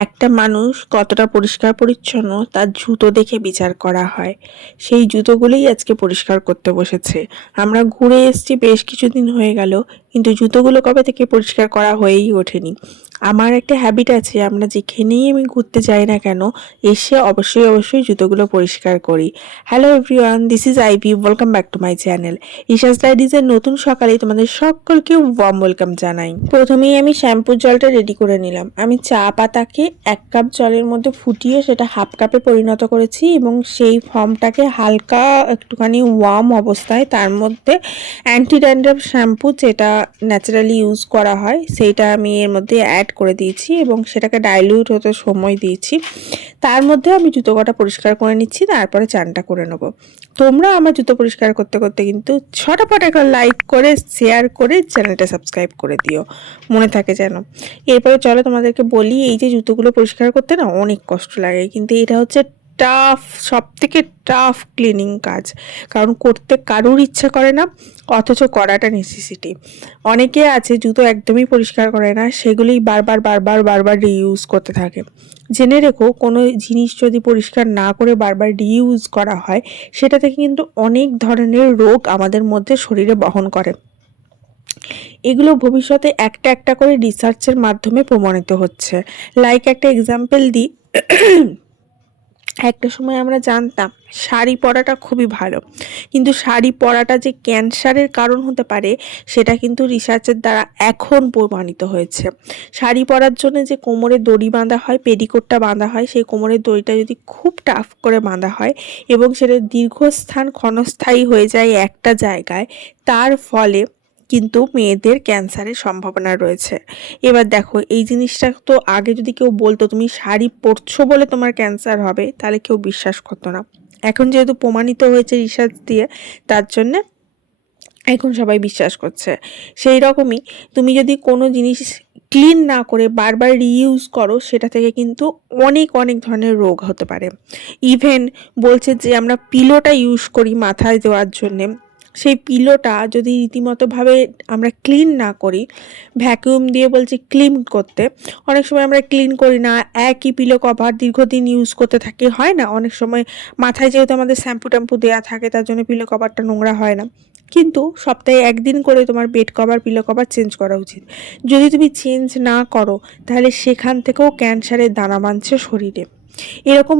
একটা মানুষ কতটা পরিষ্কার পরিচ্ছন্ন তার জুতো দেখে বিচার করা হয়। সেই জুতোগুলোই আজকে পরিষ্কার করতে বসেছে। আমরা ঘুরে এসেছি, বেশ কিছুদিন হয়ে গেল, কিন্তু জুতোগুলো কবে থেকে পরিষ্কার করা হয়েই ওঠেনি। আমার একটা হ্যাবিট আছে, আমরা যেখানেই আমি ঘুরতে যাই না কেন, এসে অবশ্যই জুতোগুলো পরিষ্কার করি। Hello everyone, this is Ivy, welcome back to my channel. Isha's ডায়েরিজের নতুন সকালে তোমাদের সকলকে ওয়ার্ম ওয়েলকাম জানাই। প্রথমেই আমি শ্যাম্পুর জলটা রেডি করে নিলাম। আমি চা পাতাকে 1 কাপ জলের মধ্যে ফুটিয়ে সেটা হাফ কাপে পরিণত করেছি এবং সেই ফর্মটাকে হালকা একটুখানি ওয়ার্ম অবস্থায় তার মধ্যে অ্যান্টি ড্যান্ড্রাফ শ্যাম্পু, যেটা ন্যাচারালি ইউজ করা হয়, সেইটা আমি এর মধ্যে অ্যাড করে দিয়েছি এবং সেটাকে ডাইলিউট হতে সময় দিয়েছি। তার মধ্যে আমি জুতো কটা পরিষ্কার করে নিচ্ছি, তারপরে চানটা করে নেবো। তোমরা আমার জুতো পরিষ্কার করতে করতে কিন্তু ছটাপট একটা লাইক করে শেয়ার করে চ্যানেলটা সাবস্ক্রাইব করে দিও, মনে থাকে যেন। এরপরে চলো তোমাদেরকে বলি, এই যে জুতোগুলো পরিষ্কার করতে না অনেক কষ্ট লাগে, কিন্তু এটা হচ্ছে টাফ, সব থেকে টাফ ক্লিনিং কাজ। কারণ করতে কারুর ইচ্ছা করে না, অথচ করাটা নেসেসিটি। অনেকে আছে জুতো একদমই পরিষ্কার করে না, সেগুলোই বারবার রিইউজ করতে থাকে। জেনে রেখো, কোনো জিনিস যদি পরিষ্কার না করে বারবার রিইউজ করা হয়, সেটা থেকে কিন্তু অনেক ধরনের রোগ আমাদের মধ্যে শরীরে বহন করে। এগুলো ভবিষ্যতে একটা একটা করে রিসার্চের মাধ্যমে প্রমাণিত হচ্ছে। লাইক একটা এক্সাম্পল দিই, একটা সময় আমরা জানতাম শাড়ি পরাটা খুবই ভালো, কিন্তু শাড়ি পরাটা যে ক্যান্সারের কারণ হতে পারে সেটা কিন্তু রিসার্চের দ্বারা এখন প্রমাণিত হয়েছে। শাড়ি পরার জন্য যে কোমরে দড়ি বাঁধা হয়, পেটিকোটটা বাঁধা হয়, সেই কোমরের দড়িটা যদি খুব টাফ করে বাঁধা হয় এবং সেটা দীর্ঘস্থান ক্ষণস্থায়ী হয়ে যায় একটা জায়গায়, তার ফলে কিন্তু মেয়েদের ক্যান্সারের সম্ভাবনা রয়েছে। এবার দেখো, এই জিনিসটা তো আগে যদি কেউ বলতো তুমি শাড়ি পরছো বলে তোমার ক্যান্সার হবে, তাহলে কেউ বিশ্বাস করতো না। এখন যেহেতু প্রমাণিত হয়েছে রিসার্চ দিয়ে, তার জন্যে এখন সবাই বিশ্বাস করছে। সেই রকমই তুমি যদি কোনো জিনিস ক্লিন না করে বারবার রিইউজ করো, সেটা থেকে কিন্তু অনেক ধরনের রোগ হতে পারে। ইভেন বলছে যে আমরা পিলোটা ইউজ করি মাথায় দেওয়ার জন্যে, সেই পিলোটা যদি রীতিমতোভাবে আমরা ক্লিন না করি, ভ্যাকুয়াম দিয়ে বলছি ক্লিন করতে, অনেক সময় আমরা ক্লিন করি না, একই পিলো কভার দীর্ঘদিন ইউজ করতে থাকি, হয় না? অনেক সময় মাথায় যেহেতু আমাদের শ্যাম্পু ট্যাম্পু দেওয়া থাকে, তার জন্য পিলো কভারটা নোংরা হয় না। কিন্তু সপ্তাহে একদিন করে তোমার bed cover, pillow cover change করা উচিত। যদি তুমি চেঞ্জ না করো, তাহলে সেখান থেকেও ক্যান্সারের দানা বাঁধছে শরীরে। এরকম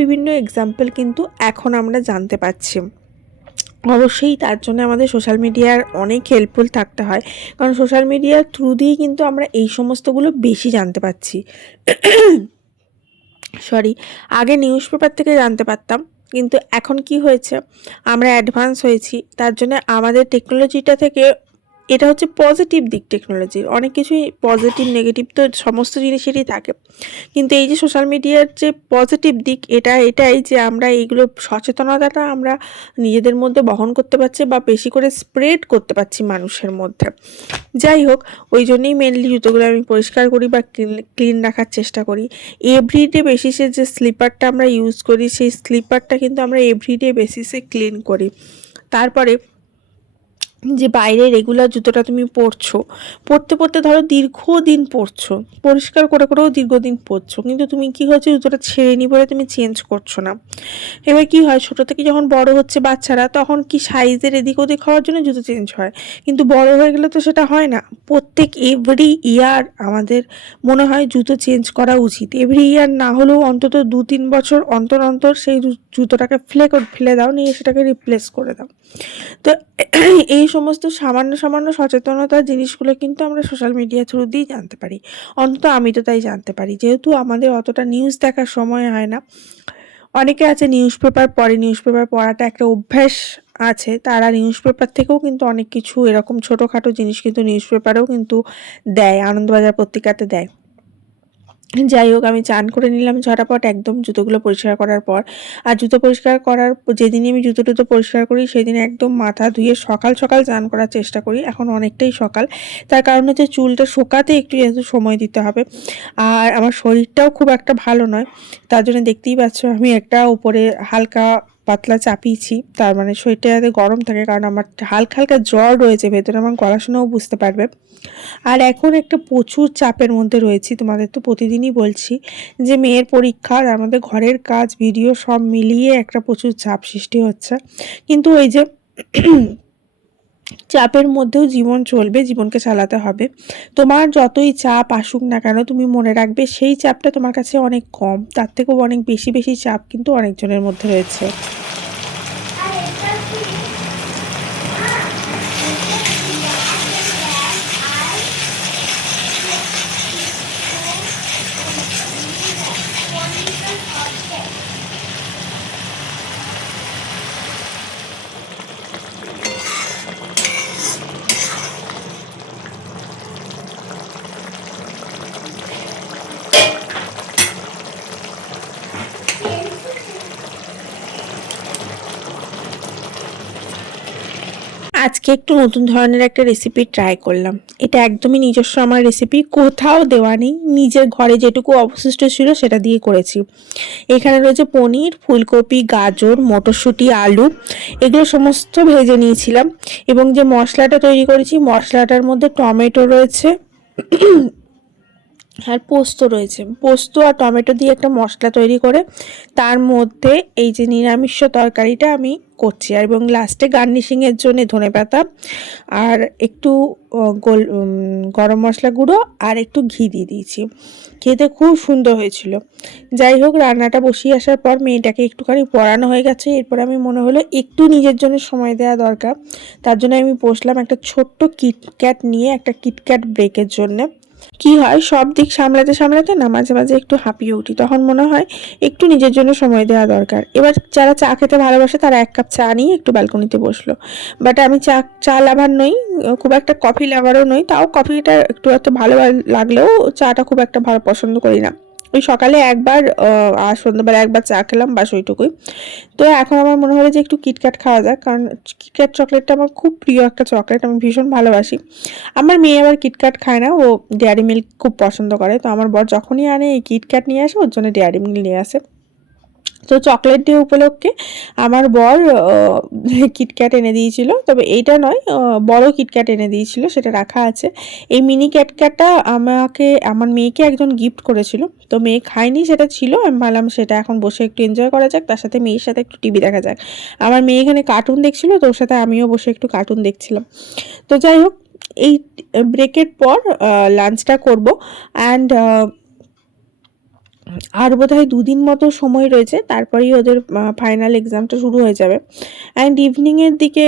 বিভিন্ন এক্সাম্পল কিন্তু এখন আমরা জানতে পারছি। অবশ্যই তার জন্য আমাদের সোশ্যাল মিডিয়ার অনেক হেল্পফুল থাকতে হয়, কারণ সোশ্যাল মিডিয়ার থ্রু দিয়েই কিন্তু আমরা এই সমস্তগুলো বেশি জানতে পারছি। সরি, আগে নিউজ পেপার থেকে জানতে পারতাম, কিন্তু এখন কি হয়েছে, আমরা অ্যাডভান্স হয়েছি, তার জন্য আমাদের টেকনোলজিটা থেকে, এটা হচ্ছে পজিটিভ দিক টেকনোলজির। অনেক কিছুই পজিটিভ নেগেটিভ তো সমস্ত জিনিসেরই থাকে, কিন্তু এই যে সোশ্যাল মিডিয়ার যে পজিটিভ দিক, এটাই যে আমরা এইগুলো সচেতনতাটা আমরা নিজেদের মধ্যে বহন করতে পারছি বা বেশি করে স্প্রেড করতে পারছি মানুষের মধ্যে। যাই হোক, ওই জন্যই মেনলি জুতোগুলো আমি পরিষ্কার করি বা ক্লিন রাখার চেষ্টা করি। এভরিডে বেসিসে যে স্লিপারটা আমরা ইউজ করি, সেই স্লিপারটা কিন্তু আমরা এভরিডে বেসিসে ক্লিন করি। তারপরে যে বাইরে রেগুলার জুতোটা তুমি পরতে ধরো দীর্ঘদিন পরছো, পরিষ্কার করেও দীর্ঘদিন পরছো, কিন্তু তুমি কি হচ্ছে, জুতোটা ছেড়ে নি বলে তুমি চেঞ্জ করছো না। এবার কি হয়, ছোট থেকে যখন বড় হচ্ছে বাচ্চারা, তখন কি সাইজের এদিক ওদিক হওয়ার জন্য জুতো চেঞ্জ হয়, কিন্তু বড় হয়ে গেলে তো সেটা হয় না। প্রত্যেক এভরি ইয়ার আমাদের মনে হয় জুতো চেঞ্জ করা উচিত। এভরি ইয়ার না হলেও অন্তত 2-3 বছর অন্তর অন্তর সেই জুতোটাকে ফেলে দাও, নিয়ে সেটাকে রিপ্লেস করে দাও। তো এই সমস্ত সামান্য সচেতনতার জিনিসগুলো কিন্তু আমরা সোশ্যাল মিডিয়া থ্রু দিয়েই জানতে পারি। অন্তত আমি তো তাই জানতে পারি, যেহেতু আমাদের অতটা নিউজ দেখার সময় হয় না। অনেকে আছে নিউজ পেপার পড়ে, নিউজ পেপার পড়াটা একটা অভ্যাস আছে, তারা নিউজ পেপার থেকেও কিন্তু অনেক কিছু এরকম ছোটোখাটো জিনিস কিন্তু নিউজ পেপারেও কিন্তু দেয়, আনন্দবাজার পত্রিকাতে দেয়। যাই হোক, আমি চান করে নিলাম ঝটাপট একদম জুতোগুলো পরিষ্কার করার পর। আর জুতো পরিষ্কার করার যেদিনই আমি জুতো টুতো পরিষ্কার করি, সেদিন একদম মাথা ধুয়ে সকাল চান করার চেষ্টা করি। এখন অনেকটাই সকাল, তার কারণ হচ্ছে চুলটা শুকাতে একটু যেহেতু সময় দিতে হবে, আর আমার শরীরটাও খুব একটা ভালো নয়, তার জন্য দেখতেই পাচ্ছ আমি একটা উপরে হালকা পাতলা চাপিয়েছি, তার মানে শরীরটা যাতে গরম থাকে, কারণ আমার হালকা হালকা জ্বর রয়েছে ভেতরে, আমার গলা শুনেও বুঝতে পারবে। আর এখন একটা প্রচুর চাপের মধ্যে রয়েছি, তোমাদের তো প্রতিদিনই বলছি যে মেয়ের পরীক্ষা আর আমাদের ঘরের কাজ ভিডিও সব মিলিয়ে একটা প্রচুর চাপ সৃষ্টি হচ্ছে। কিন্তু ওই যে চাপের মধ্যেও জীবন চলবে, জীবনকে চালাতে হবে। তোমার যতই চাপ আসুক না কেন, তুমি মনে রাখবে সেই চাপটা তোমার কাছে অনেক কম, তার থেকেও অনেক বেশি বেশি চাপ কিন্তু অনেকজনের মধ্যে রয়েছে। আজকে একটু নতুন ধরনের একটা রেসিপি ট্রাই করলাম। এটা একদমই নিজস্ব আমার রেসিপি, কোথাও দেওয়া নেই, নিজের ঘরে যেটুকু অবশিষ্ট ছিল সেটা দিয়ে করেছি। এখানে রয়েছে পনির, ফুলকপি, গাজর, মটরশুঁটি, আলু, এগুলো সমস্ত ভেজে নিয়েছিলাম। এবং যে মশলাটা তৈরি করেছি, মশলাটার মধ্যে টমেটো রয়েছে আর পোস্ত রয়েছে। পোস্ত আর টমেটো দিয়ে একটা মশলা তৈরি করে তার মধ্যে এই যে নিরামিষ তরকারিটা আমি করছি, আর এবং লাস্টে গার্নিশিংয়ের জন্য ধনেপাতা আর একটু গরম মশলা গুঁড়ো আর একটু ঘি দিয়ে দিয়েছি। খেতে খুব সুন্দর হয়েছিল। যাই হোক, রান্নাটা বসিয়ে আসার পর মেয়েটাকে একটুখানি পড়ানো হয়ে গেছে, এরপর আমি মনে হলো একটু নিজের জন্য সময় দেওয়া দরকার। তার জন্য আমি বসলাম একটা ছোট্ট কিটক্যাট নিয়ে, একটা কিটক্যাট ব্রেকের জন্য। কি হয়, সব দিক সামলাতে সামলাতে না মাঝে মাঝে একটু হাঁপিয়ে উঠি, তখন মনে হয় একটু নিজের জন্য সময় দেওয়া দরকার। এবার যারা চা খেতে ভালোবাসে তারা এক কাপ চা নিয়ে একটু ব্যালকনিতে বসলো, বাট আমি চা লাভার নই, খুব একটা কফি লাভারও নই, তাও কফিটা একটু এত ভালো লাগলেও চাটা খুব একটা ভালো পছন্দ করি না। ওই সকালে একবার আর সন্ধ্যাবেলা একবার চা খেলাম, বাস ওইটুকুই। তো এখন আমার মনে হলো যে একটু কিটক্যাট খাওয়া যাক, কারণ কিটক্যাট চকলেটটা আমার খুব প্রিয় একটা চকলেট, আমি ভীষণ ভালোবাসি। আমার মেয়ে আবার কিটক্যাট খায় না, ও ডেয়ারি মিল্ক খুব পছন্দ করে। তো আমার বর যখনই আনে এই কিটক্যাট নিয়ে আসে, ওর জন্য ডেয়ারি মিল্ক নিয়ে আসে। তো চকলেট ডে উপলক্ষে আমার বর কিটক্যাট এনে দিয়েছিল, তবে এইটা নয়, বড় কিটক্যাট এনে দিয়েছিল, সেটা রাখা আছে। এই মিনি কিটক্যাটটা আমার মেয়েকে একজন গিফট করেছিল, তো মেয়ে খায়নি, সেটা ছিল। আমি ভাবলাম সেটা এখন বসে একটু এনজয় করা যাক, তার সাথে মেয়ের সাথে একটু টিভি দেখা যাক। আমার মেয়ে এখানে কার্টুন দেখছিল, তো ওর সাথে আমিও বসে একটু কার্টুন দেখছিলাম। তো যাই হোক, এই ব্রেকের পর লাঞ্চটা করব। অ্যান্ড আর বোধহয় 2 দিন মতো সময় রয়েছে, তারপরেই ওদের ফাইনাল এক্সামটা শুরু হয়ে যাবে। অ্যান্ড ইভিনিংয়ের দিকে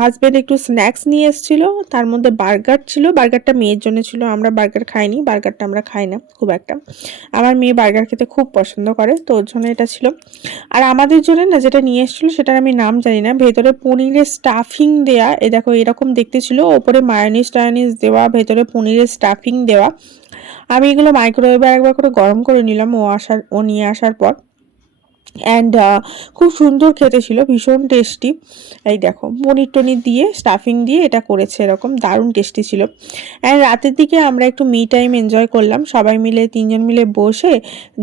হাজব্যান্ড একটু স্ন্যাক্স নিয়ে এসেছিলো, তার মধ্যে বার্গার ছিল। বার্গারটা মেয়ের জন্য ছিল, আমরা বার্গার খাইনি, বার্গারটা আমরা খাই না খুব একটা। আমার মেয়ে বার্গার খেতে খুব পছন্দ করে, তো ওর জন্য এটা ছিল। আর আমাদের জন্য না যেটা নিয়ে এসেছিলো সেটার আমি নাম জানি না, ভেতরে পনিরের স্টাফিং দেওয়া, এ দেখো এরকম দেখতে ছিল, ওপরে মায়োনিজ দেওয়া, ভেতরে পনিরের স্টাফিং দেওয়া। আমি এগুলো মাইক্রোওয়েভে একবার করে গরম করে নিলাম ও নিয়ে আসার পর। অ্যান্ড খুব সুন্দর খেতে ছিল, ভীষণ টেস্টি। এই দেখো পনির টনির দিয়ে স্টাফিং দিয়ে এটা করেছে, এরকম দারুণ টেস্টি ছিল। অ্যান্ড রাতের দিকে আমরা একটু মি টাইম এনজয় করলাম, সবাই মিলে 3জন মিলে বসে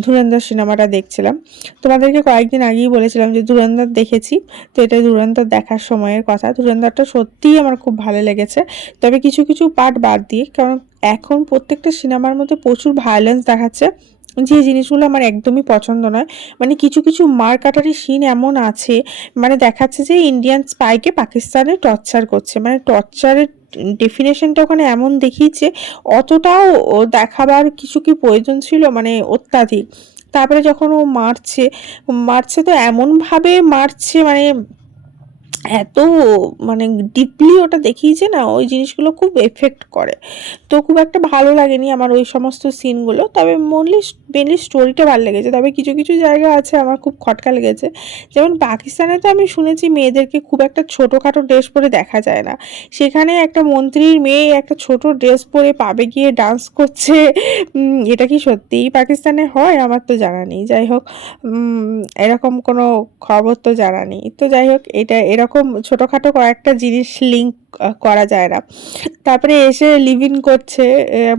ধুরন্ধর সিনেমাটা দেখছিলাম। তোমাদেরকে কয়েকদিন আগেই বলেছিলাম যে ধুরন্ধর দেখেছি, তো এটা ধুরন্ধর দেখার সময়ের কথা। ধুরন্ধরটা সত্যিই আমার খুব ভালো লেগেছে, তবে কিছু কিছু পার্ট বাদ দিয়ে, কারণ এখন প্রত্যেকটা সিনেমার মধ্যে প্রচুর ভায়োলেন্স দেখাচ্ছে, যে জিনিসগুলো আমার একদমই পছন্দ নয়। মানে কিছু কিছু মার কাটারি সিন এমন আছে, মানে দেখাচ্ছে যে ইন্ডিয়ান স্পাইকে পাকিস্তানে টর্চার করছে, মানে টর্চারের ডেফিনেশনটা ওখানে এমন দেখিয়েছে, অতটাও দেখাবার কিছু কি প্রয়োজন ছিল, মানে অত্যাধিক। তারপরে যখন ও মারছে মারছে তো এমনভাবে মারছে, মানে এত মানে ডিপলি ওটা দেখিয়েছে না, ওই জিনিসগুলো খুব এফেক্ট করে। তো খুব একটা ভালো লাগেনি আমার ওই সমস্ত সিনগুলো, তবে মেনলি স্টোরিটা ভালো লেগেছে। তবে কিছু কিছু জায়গা আছে আমার খুব খটকা লেগেছে, যেমন পাকিস্তানে তো আমি শুনেছি মেয়েদেরকে খুব একটা ছোটোখাটো ড্রেস পরে দেখা যায় না, সেখানে একটা মন্ত্রীর মেয়ে একটা ছোট ড্রেস পরে পাবে গিয়ে ডান্স করছে। এটা কি সত্যিই পাকিস্তানে হয়? আমার তো জানা নেই। যাই হোক, এরকম কোনো খবর তো জানা নেই। তো যাই হোক, এটা এরকম ছোটোখাটো কয়েকটা জিনিস লিঙ্ক করা যায় না। তারপরে এসে লিভ ইন করছে,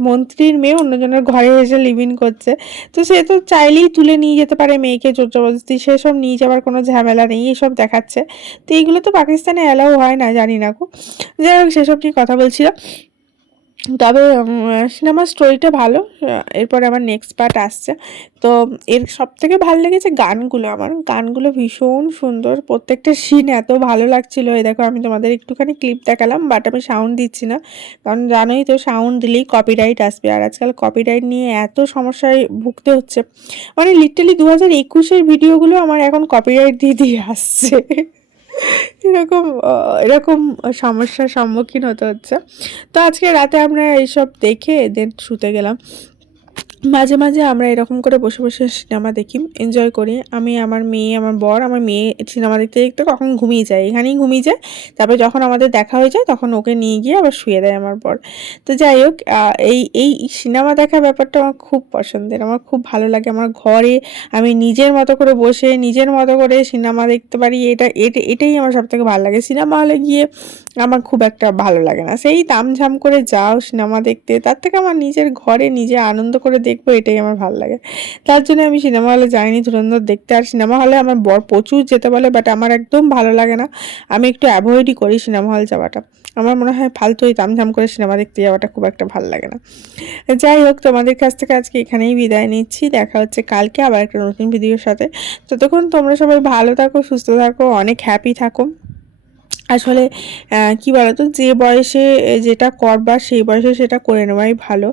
মন্ত্রীর মেয়ে অন্যজনের ঘরে এসে লিভ ইন করছে, তো সে তো চাইলেই তুলে নিয়ে যেতে পারে মেয়েকে জোর জবরদস্তি, সেসব নিয়ে যাওয়ার কোনো ঝামেলা নেই, এসব দেখাচ্ছে। তো এইগুলো তো পাকিস্তানে অ্যালাউ হয় না, জানি না গো। যাই হোক, সেসব নিয়ে কথা বলছিলাম। তবে সিনেমার স্টোরিটা ভালো। এরপরে আমার নেক্সট পার্ট আসছে। তো এর সবথেকে ভালো লেগেছে গানগুলো আমার। গানগুলো ভীষণ সুন্দর। প্রত্যেকটা সিন এত ভালো লাগছিল। এই দেখো আমি তোমাদের একটুখানি ক্লিপ দেখালাম, বাট আমি সাউন্ড দিচ্ছি না। কারণ জানোই তো সাউন্ড দিলেই কপিরাইট আসবে। আর আজকাল কপিরাইট নিয়ে এত সমস্যায় ভুগতে হচ্ছে। মানে লিটারালি 2021-এর ভিডিওগুলো আমার এখন কপিরাইট দিয়ে দিয়ে আসছে। এরকম এরকম সমস্যার সম্মুখীন হতে হচ্ছে। তো আজকে রাতে আমরা এইসব দেখে দেন শুতে গেলাম। মাঝে মাঝে আমরা এরকম করে বসে বসে সিনেমা দেখি, এনজয় করি। আমি, আমার মেয়ে, আমার বর। আমার মেয়ে সিনেমা দেখতে দেখতে কখন ঘুমিয়ে যায়, এখানেই ঘুমিয়ে যায়। তারপরে যখন আমাদের দেখা হয়ে যায় তখন ওকে নিয়ে গিয়ে আবার শুয়ে দেয় আমার বর। তো যাই হোক, এই এই সিনেমা দেখা ব্যাপারটা আমার খুব পছন্দের, আমার খুব ভালো লাগে। আমার ঘরে আমি নিজের মতো করে বসে নিজের মতো করে সিনেমা দেখতে পারি, এটাই আমার সবথেকে ভালো লাগে। সিনেমা হলে গিয়ে আমার খুব একটা ভালো লাগে না। সেই তামঝাম করে যাও সিনেমা দেখতে, তার থেকে আমার নিজের ঘরে নিজে আনন্দ করে দেখবো, এটাই আমার ভালো লাগে। তার জন্য আমি সিনেমা হলে যাইনি ধুরন্ধর দেখতে। আর সিনেমা হলে আমার বর প্রচুর যেতে বলে, বাট আমার একদম ভালো লাগে না। আমি একটু অ্যাভয়েডই করি সিনেমা হল যাওয়াটা। আমার মনে হয় ফালতু এই তামঝাম করে সিনেমা দেখতে যাওয়াটা খুব একটা ভালো লাগে না। যাই হোক, তোমাদের কাছ থেকে আজকে এখানেই বিদায় নিচ্ছি। দেখা হচ্ছে কালকে আবার একটা নতুন ভিডিওর সাথে। ততক্ষণ তোমরা সবাই ভালো থাকো, সুস্থ থাকো, অনেক হ্যাপি থাকো। আসলে কি বলতো, যে বয়সে যেটা করবা সেই বয়সে সেটা করে নেওয়াই ভালো।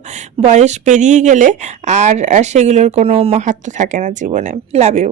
বয়স পেরিয়ে গেলে আর সেগুলোর কোনো মাহাত্ম্য থাকে না জীবনে। Love you.